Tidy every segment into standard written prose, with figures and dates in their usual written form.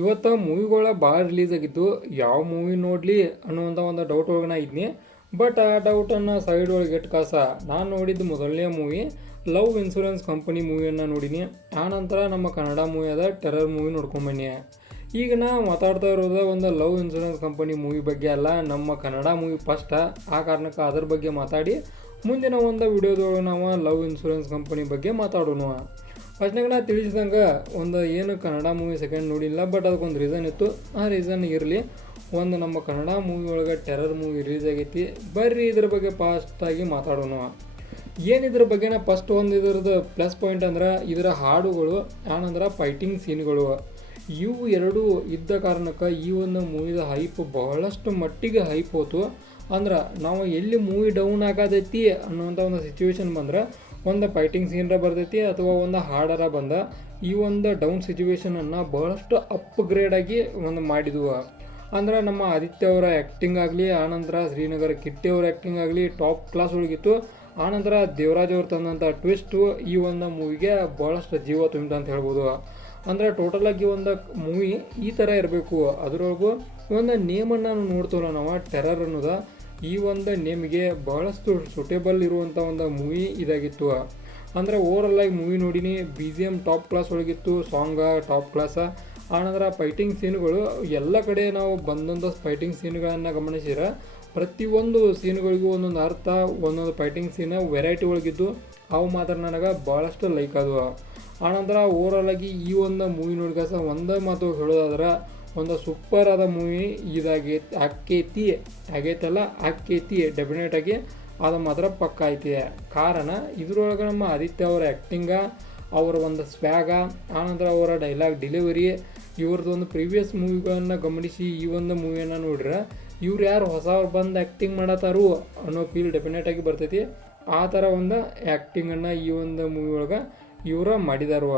ಇವತ್ತು ಮೂವಿಗಳ ಭಾಳ ರಿಲೀಸ್ ಆಗಿತ್ತು. ಯಾವ ಮೂವಿ ನೋಡಲಿ ಅನ್ನುವಂಥ ಒಂದು ಡೌಟ್ ಒಳಗೆ ನಾ ಇದ್ನಿ. ಬಟ್ ಆ ಡೌಟನ್ನು ಸೈಡ್ ಒಳಗೆ ಇಟ್ಟು ಕಾಸ ನಾನು ನೋಡಿದ್ದು ಮೊದಲನೇ ಮೂವಿ ಲವ್ ಇನ್ಶೂರೆನ್ಸ್ ಕಂಪನಿ ಮೂವಿಯನ್ನು ನೋಡಿನಿ. ಆನಂತರ ನಮ್ಮ ಕನ್ನಡ ಮೂವಿ ಆದ ಟೆರರ್ ಮೂವಿ ನೋಡ್ಕೊಂಬನ್ನಿ. ಈಗ ನಾ ಮಾತಾಡ್ತಾ ಇರೋದು ಒಂದು ಲವ್ ಇನ್ಶೂರೆನ್ಸ್ ಕಂಪನಿ ಮೂವಿ ಬಗ್ಗೆ ಅಲ್ಲ, ನಮ್ಮ ಕನ್ನಡ ಮೂವಿ ಫಸ್ಟ್. ಆ ಕಾರಣಕ್ಕೆ ಅದ್ರ ಬಗ್ಗೆ ಮಾತಾಡಿ ಮುಂದಿನ ಒಂದು ವಿಡಿಯೋದೊಳಗೆ ನಾವು ಲವ್ ಇನ್ಶೂರೆನ್ಸ್ ಕಂಪನಿ ಬಗ್ಗೆ ಮಾತಾಡೋಣ. ಫಸ್ಟ್ನಾಗ ನಾ ತಿಳಿಸಿದಂಗೆ ಒಂದು ಏನು ಕನ್ನಡ ಮೂವಿ ಸೆಕೆಂಡ್ ನೋಡಿಲ್ಲ, ಬಟ್ ಅದಕ್ಕೊಂದು ರೀಸನ್ ಇತ್ತು. ಆ ರೀಸನ್ ಇರಲಿ. ಒಂದು ನಮ್ಮ ಕನ್ನಡ ಮೂವಿ ಒಳಗೆ ಟೆರರ್ ಮೂವಿ ರಿಲೀಸ್ ಆಗೈತಿ. ಬರ್ರಿ ಇದ್ರ ಬಗ್ಗೆ ಫಾಸ್ಟಾಗಿ ಮಾತಾಡೋಣ. ಏನಿದ್ರ ಬಗ್ಗೆನ ಫಸ್ಟ್ ಒಂದು ಇದ್ರದ್ದು ಪ್ಲಸ್ ಪಾಯಿಂಟ್ ಅಂದ್ರೆ ಇದರ ಹಾಡುಗಳು, ಆನಂತರ ಫೈಟಿಂಗ್ ಸೀನ್ಗಳು. ಇವು ಎರಡೂ ಇದ್ದ ಕಾರಣಕ್ಕೆ ಈ ಒಂದು ಮೂವಿದ ಹೈಪ್ ಬಹಳಷ್ಟು ಮಟ್ಟಿಗೆ ಹೈಪ್ ಹೋತು. ಅಂದ್ರೆ ನಾವು ಎಲ್ಲಿ ಮೂವಿ ಡೌನ್ ಆಗತೈತಿ ಅನ್ನುವಂಥ ಒಂದು ಸಿಚುವೇಶನ್ ಬಂದ್ರೆ ಒಂದು ಫೈಟಿಂಗ್ ಸೀನ್ರ ಬರ್ತೈತಿ ಅಥವಾ ಒಂದು ಹಾಡರ ಬಂದ ಈ ಒಂದು ಡೌನ್ ಸಿಚುವೇಶನನ್ನು ಬಹಳಷ್ಟು ಅಪ್ಗ್ರೇಡ್ ಆಗಿ ಒಂದು ಮಾಡಿದ್ವು. ಅಂದ್ರೆ ನಮ್ಮ ಆದಿತ್ಯ ಅವರ ಆ್ಯಕ್ಟಿಂಗ್ ಆಗಲಿ, ಆನಂತರ ಶ್ರೀನಗರ ಕಿಟ್ಟಿ ಅವರ ಆ್ಯಕ್ಟಿಂಗ್ ಆಗಲಿ ಟಾಪ್ ಕ್ಲಾಸ್ ಒಳಗಿತ್ತು. ಆನಂತರ ದೇವರಾಜ್ ಅವ್ರು ತಂದಂಥ ಟ್ವಿಸ್ಟು ಈ ಒಂದು ಮೂವಿಗೆ ಭಾಳಷ್ಟು ಜೀವ ತುಂಬಿದ ಅಂತ ಹೇಳ್ಬೋದು. ಅಂದರೆ ಟೋಟಲಾಗಿ ಒಂದು ಮೂವಿ ಈ ಥರ ಇರಬೇಕು. ಅದರೊಳಗೂ ಒಂದು ನೇಮನ್ನು ನೋಡ್ತೀವಲ್ಲ ನಾವು, ಟೆರರ್ ಅನ್ನೋದು ಈ ಒಂದು ನೇಮಿಗೆ ಭಾಳಷ್ಟು ಸೂಟೇಬಲ್ ಇರುವಂಥ ಒಂದು ಮೂವಿ ಇದಾಗಿತ್ತು. ಅಂದರೆ ಓವರಾಲಾಗಿ ಮೂವಿ ನೋಡಿನಿ. BGM ಟಾಪ್ ಕ್ಲಾಸ್ ಒಳಗಿತ್ತು, ಸಾಂಗ ಟಾಪ್ ಕ್ಲಾಸ. ಆನಂತರ ಫೈಟಿಂಗ್ ಸೀನ್ಗಳು ಎಲ್ಲ ಕಡೆ ನಾವು ಬಂದೊಂದು ಫೈಟಿಂಗ್ ಸೀನ್ಗಳನ್ನು ಗಮನಿಸಿದ್ರೆ ಪ್ರತಿಯೊಂದು ಸೀನ್ಗಳಿಗೂ ಒಂದೊಂದು ಅರ್ಥ, ಒಂದೊಂದು ಫೈಟಿಂಗ್ ಸೀನ್ ವೆರೈಟಿ ಒಳಗಿದ್ದು ಅವು ಮಾತ್ರ ನನಗೆ ಭಾಳಷ್ಟು ಲೈಕ್ ಆದವು. ಆನಂತರ ಓವರಾಲಾಗಿ ಈ ಒಂದು ಮೂವಿ ನೋಡ್ಕಸ ಒಂದೇ ಮಾತು ಹೇಳೋದಾದ್ರೆ ಒಂದು ಸೂಪರ್ ಆದ ಮೂವಿ ಇದಾಗೈತಿ. ಆಕೈತಿ ಡೆಫಿನೆಟಾಗಿ ಅದು ಮಾತ್ರ ಪಕ್ಕ ಐತಿ. ಕಾರಣ ಇದ್ರೊಳಗೆ ನಮ್ಮ ಆದಿತ್ಯ ಅವರ ಆ್ಯಕ್ಟಿಂಗ, ಅವರ ಒಂದು ಸ್ವ್ಯಾಗ, ಆನಂತರ ಅವರ ಡೈಲಾಗ್ ಡೆಲಿವರಿ, ಇವ್ರದ್ದೊಂದು ಪ್ರೀವಿಯಸ್ ಮೂವಿಗಳನ್ನು ಗಮನಿಸಿ ಈ ಒಂದು ಮೂವಿಯನ್ನು ನೋಡ್ರೆ ಇವ್ರು ಯಾರು ಹೊಸವ್ರು ಬಂದು ಆ್ಯಕ್ಟಿಂಗ್ ಮಾಡತ್ತಾರು ಅನ್ನೋ ಫೀಲ್ ಡೆಫಿನೆಟಾಗಿ ಬರ್ತೈತಿ. ಆ ಥರ ಒಂದು ಆ್ಯಕ್ಟಿಂಗನ್ನು ಈ ಒಂದು ಮೂವಿ ಒಳಗೆ ಇವರು ಮಾಡಿದಾರು.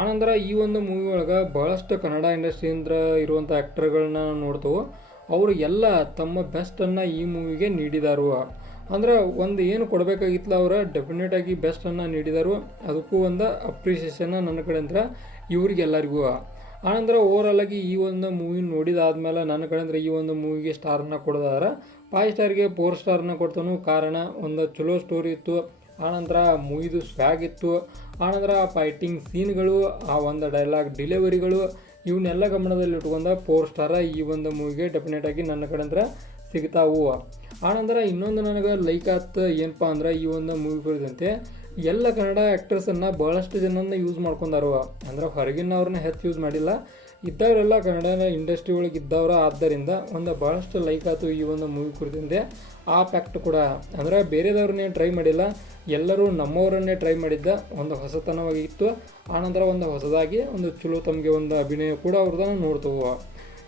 ಆನಂತರ ಈ ಒಂದು ಮೂವಿ ಒಳಗೆ ಭಾಳಷ್ಟು ಕನ್ನಡ ಇಂಡಸ್ಟ್ರಿಯಿಂದ ಇರುವಂಥ ಆ್ಯಕ್ಟರ್ಗಳನ್ನ ನೋಡ್ತೇವೆ. ಅವರು ಎಲ್ಲ ತಮ್ಮ ಬೆಸ್ಟನ್ನು ಈ ಮೂವಿಗೆ ನೀಡಿದಾರು. ಅಂದ್ರೆ ಒಂದು ಏನು ಕೊಡಬೇಕಾಗಿತ್ತಲ್ಲ ಅವರು ಡೆಫಿನೆಟಾಗಿ ಬೆಸ್ಟನ್ನು ನೀಡಿದರು. ಅದಕ್ಕೂ ಒಂದು ಅಪ್ರಿಷಿಯೇಷನ್ನ ನನ್ನ ಕಡೆಯಿಂದ ಇವ್ರಿಗೆಲ್ಲರಿಗೂ. ಆನಂತರ ಓವರಾಲಾಗಿ ಈ ಒಂದು ಮೂವಿ ನೋಡಿದಾದ್ಮೇಲೆ ನನ್ನ ಕಡೆಯಿಂದ ಈ ಒಂದು ಮೂವಿಗೆ ಸ್ಟಾರನ್ನ ಕೊಡೋದಾದ್ರೆ 5 ಸ್ಟಾರ್ಗೆ 4 ಸ್ಟಾರನ್ನ ಕೊಡ್ತಾನು. ಕಾರಣ ಒಂದು ಚಲೋ ಸ್ಟೋರಿ ಇತ್ತು, ಆನಂತರ ಮೂವಿದು ಸ್ವ್ಯಾಗ್ ಇತ್ತು, ಆನಂತರ ಫೈಟಿಂಗ್ ಸೀನ್ಗಳು, ಆ ಒಂದು ಡೈಲಾಗ್ ಡೆಲಿವರಿಗಳು ಇವನ್ನೆಲ್ಲ ಗಮನದಲ್ಲಿ ಇಟ್ಕೊಂಡು 4 ಸ್ಟಾರ ಈ ಒಂದು ಮೂವಿಗೆ ಡೆಫಿನೆಟಾಗಿ ನನ್ನ ಕಡೆಯಿಂದ ಸಿಗ್ತಾವು. ಆನಂತರ ಇನ್ನೊಂದು ನನಗೆ ಲೈಕ್ ಆಯ್ತು ಏನಪ್ಪ ಅಂದ್ರೆ ಈ ಒಂದು ಮೂವಿ ಕುರಿತಂತೆ ಎಲ್ಲ ಕನ್ನಡ ಆ್ಯಕ್ಟರ್ಸನ್ನು ಭಾಳಷ್ಟು ಜನನ ಯೂಸ್ ಮಾಡ್ಕೊಂಡಾರು. ಅಂದ್ರೆ ಹೊರಗಿನವ್ರನ್ನ ಹೆಚ್ಚು ಯೂಸ್ ಮಾಡಿಲ್ಲ, ಇದ್ದವರೆಲ್ಲ ಕನ್ನಡ ಇಂಡಸ್ಟ್ರಿ ಒಳಗೆ ಇದ್ದವರು. ಆದ್ದರಿಂದ ಒಂದು ಭಾಳಷ್ಟು ಲೈಕ್ ಆಯ್ತು ಈ ಒಂದು ಮೂವಿ ಕುರಿತಂತೆ. ಆ ಫ್ಯಾಕ್ಟ್ ಕೂಡ ಅಂದರೆ ಬೇರೆದವ್ರನ್ನೇ ಟ್ರೈ ಮಾಡಿಲ್ಲ, ಎಲ್ಲರೂ ನಮ್ಮವರನ್ನೇ ಟ್ರೈ ಮಾಡಿದ್ದ ಒಂದು ಹೊಸತನವಾಗಿತ್ತು. ಆನಂತರ ಒಂದು ಹೊಸದಾಗಿ ಒಂದು ಚಲೋ ತಮಗೆ ಒಂದು ಅಭಿನಯ ಕೂಡ ಅವ್ರದ್ದು ನೋಡ್ತೇವೆ.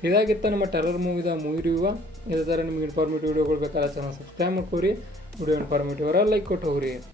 ಇದಾಗಿತ್ತು ನಮ್ಮ ಟೆರರ್ ಮೂವಿದ ಮೂವಿ ರಿವ್ಯೂ. ಇದೇ ಥರ ನಿಮ್ಗೆ ಇನ್ಫಾರ್ಮೇಟಿವ್ ವಿಡಿಯೋಗಳು ಬೇಕಾದ್ರೆ ಚಾನಲ್ ಸಬ್ಸ್ಕ್ರೈಬ್ ಮಾಡ್ಕೋರಿ. ವಿಡಿಯೋ ಇನ್ಫಾರ್ಮೇಟಿವ್ ಲೈಕ್ ಕೊಟ್ಟು ಹೋಗ್ರಿ.